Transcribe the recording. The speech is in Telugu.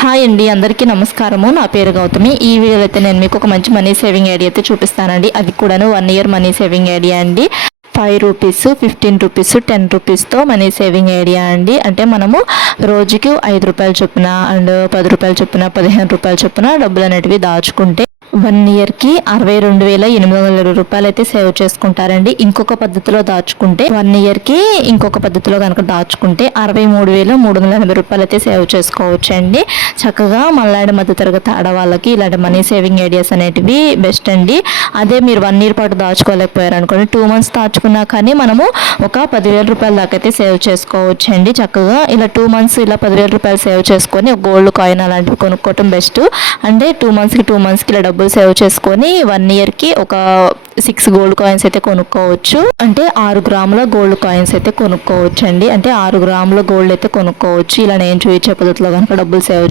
హాయ్ అండి, అందరికీ నమస్కారము. నా పేరు గౌతమి. ఈ వీడియోలో అయితే నేను మీకు ఒక మంచి మనీ సేవింగ్ ఐడియా అయితే చూపిస్తానండి. అది కూడాను 1 ఇయర్ మనీ సేవింగ్ ఐడియా అండి. 5 రూపీస్, 15 రూపీస్, 10 రూపీస్తో మనీ సేవింగ్ ఐడియా అండి. అంటే మనము రోజుకి 5 రూపాయల చొప్పున అండ్ 10 రూపాయల చొప్పున, 15 రూపాయల చొప్పున డబ్బులు అనేటివి దాచుకుంటే 1 ఇయర్కి 62,820 రూపాయలు అయితే సేవ్ చేసుకుంటారండి. ఇంకొక పద్ధతిలో దాచుకుంటే 1 ఇయర్కి ఇంకొక పద్ధతిలో కనుక దాచుకుంటే 63,380 రూపాయలు అయితే సేవ్ చేసుకోవచ్చు అండి. చక్కగా మనలాంటి మధ్య తరగతి ఆడవాళ్ళకి ఇలాంటి మనీ సేవింగ్ ఐడియాస్ అనేటివి బెస్ట్ అండి. అదే మీరు 1 ఇయర్ పాటు దాచుకోలేకపోయారు అనుకోండి, 2 మంత్స్ దాచుకున్నా కానీ మనము ఒక 10,000 రూపాయల దాకా అయితే సేవ్ చేసుకోవచ్చు అండి. చక్కగా ఇలా 2 మంత్స్ ఇలా 10,000 రూపాయలు సేవ్ చేసుకొని ఒక గోల్డ్ కాయిన్ అలాంటివి కొనుక్కోవటం బెస్ట్. అంటే 2 మంత్స్కి ఇలా డబ్బులు సేవ్ చేసుకొని 1 ఇయర్కి ఒక 6 గోల్డ్ కాయిన్స్ అయితే కొనుక్కోవచ్చు. అంటే 6 గ్రాముల గోల్డ్ కాయిన్స్ అయితే కొనుక్కోవచ్చు అండి. అంటే 6 గ్రాముల గోల్డ్ అయితే కొనుక్కోవచ్చు. ఇలా నేను చూపించే పద్ధతిలో కనుక డబ్బులు సేవ్